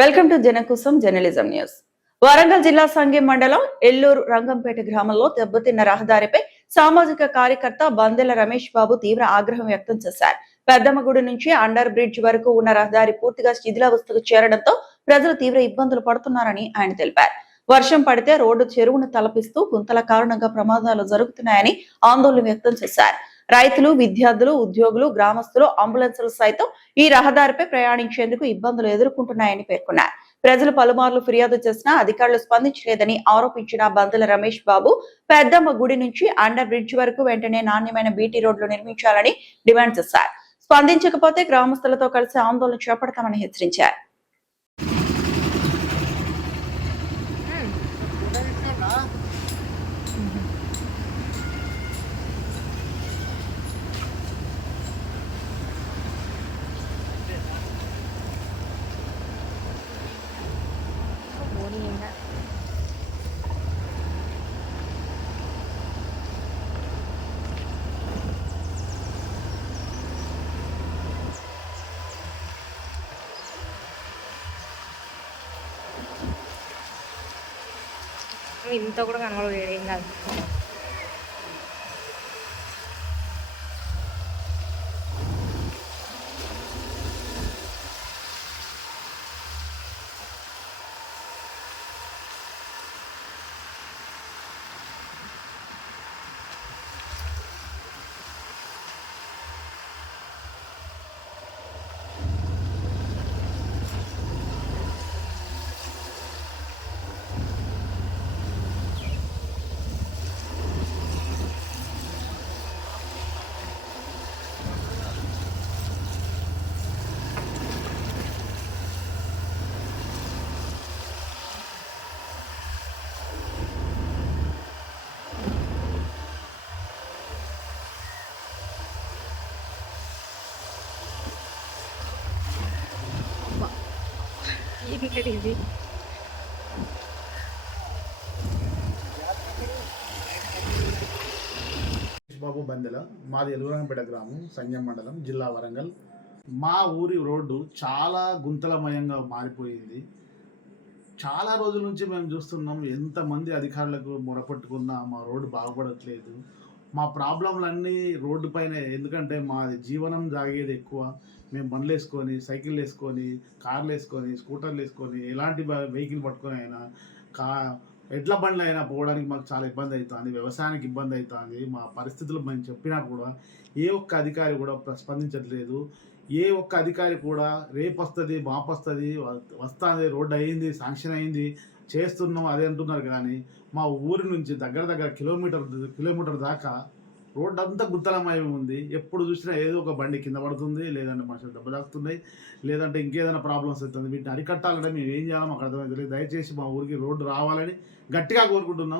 Welcome to జనకుసం journalism news. Warangal జిల్లా సంగెం మండలం ఎల్లూరు రంగంపేట గ్రామంలో దెబ్బతిన్న రహదారిపై సామాజిక కార్యకర్త బందెల రమేష్ బాబు తీవ్ర ఆగ్రహం వ్యక్తం చేశారు. పెద్దమ్మగుడి నుంచి అండర్ బ్రిడ్జ్ వరకు ఉన్న రహదారి పూర్తిగా శిథిలావస్థకు చేరడంతో ప్రజలు తీవ్ర ఇబ్బందులు పడుతున్నారని ఆయన తెలిపారు. వర్షం పడితే రోడ్డు చెరువును తలపిస్తూ గుంతల కారణంగా ప్రమాదాలు జరుగుతున్నాయని ఆందోళన వ్యక్తం చేశారు. రైతులు, విద్యార్థులు, ఉద్యోగులు, గ్రామస్తులు, అంబులెన్సులు సైతం ఈ రహదారిపై ప్రయాణించేందుకు ఇబ్బందులు ఎదుర్కొంటున్నాయని పేర్కొన్నారు. ప్రజలు పలుమార్లు ఫిర్యాదు చేసినా అధికారులు స్పందించలేదని ఆరోపించిన బందెల రమేష్ బాబు పెద్దమ్మ గుడి నుంచి అండర్ బ్రిడ్జ్ వరకు వెంటనే నాణ్యమైన బీటీ రోడ్లు నిర్మించాలని డిమాండ్ చేశారు. స్పందించకపోతే గ్రామస్తులతో కలిసి ఆందోళన చేపడతామని హెచ్చరించారు. ఇంత కూడా కనబడలేదు, ఏం కాదు. ఇది బాబు బందెల, మాది ఎలుగురంగపేట గ్రామం, సంగెం మండలం, జిల్లా వరంగల్. మా ఊరి రోడ్డు చాలా గుంతలమయంగా మారిపోయింది. చాలా రోజుల నుంచి మేము చూస్తున్నాం, ఎంతమంది అధికారులకు మొరపెట్టుకున్నా మా రోడ్డు బాగుపడట్లేదు. మా ప్రాబ్లంలన్నీ రోడ్డు పైన, ఎందుకంటే మాది జీవనం సాగేది ఎక్కువ. మేము బండ్లు వేసుకొని, సైకిల్ వేసుకొని, కార్లు వేసుకొని, స్కూటర్లు వేసుకొని, ఎలాంటి వెహికల్ పట్టుకొని అయినా, ఎడ్ల బండ్లు అయినా పోవడానికి మాకు చాలా ఇబ్బంది అవుతుంది. వ్యవసాయానికి ఇబ్బంది అవుతుంది. మా పరిస్థితులు మేము చెప్పినా కూడా ఏ ఒక్క అధికారి కూడా స్పందించట్లేదు. ఏ ఒక్క అధికారి కూడా రేపు వస్తుంది, మాపు వస్తుంది, వస్తుంది, రోడ్డు అయ్యింది, శాంక్షన్ అయింది, చేస్తున్నాం అదే అంటున్నారు. కానీ మా ఊరి నుంచి దగ్గర కిలోమీటర్ దాకా రోడ్డు అంతా గుత్తలమయం ఉంది. ఎప్పుడు చూసినా ఏదో ఒక బండి కింద పడుతుంది, లేదంటే మనుషులు దెబ్బ తాకుతున్నాయి, లేదంటే ఇంకేదైనా ప్రాబ్లమ్స్ అవుతుంది. వీటిని అరికట్టాలంటే మేము ఏం చేయాలో మాకు అర్థమైంది. దయచేసి మా ఊరికి రోడ్డు రావాలని గట్టిగా కోరుకుంటున్నాం.